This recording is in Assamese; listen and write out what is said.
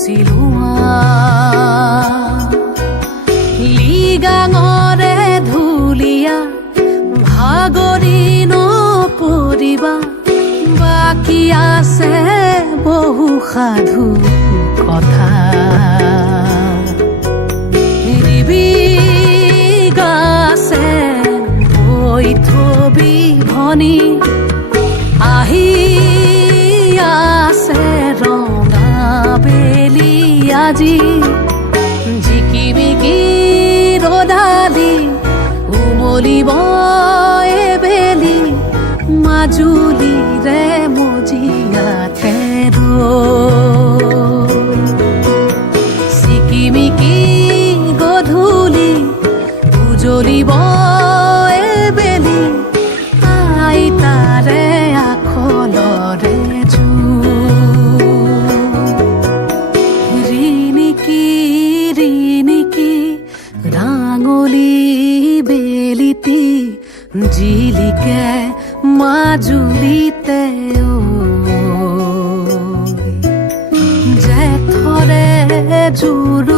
চিলোৱা লিগাঙৰে ধুলীয়া ভাগৰি নপৰিবা বাকী আছে বহু সাধু কথা গাছে বৈ থবি ভনী আহি আছে ৰঙা বেলি আজি জিকিমিকি ৰদালি উমলিব এবেলি মাজুলীৰে মজিয়াতে ৰৈ চিকিমিকি গধূলি উজলিব এবেলি আইতাৰে আখলৰে ৰিণিকি ৰাঙলী বেলিতি জিলিকে মাজুলীতে জেঠৰে জোৰো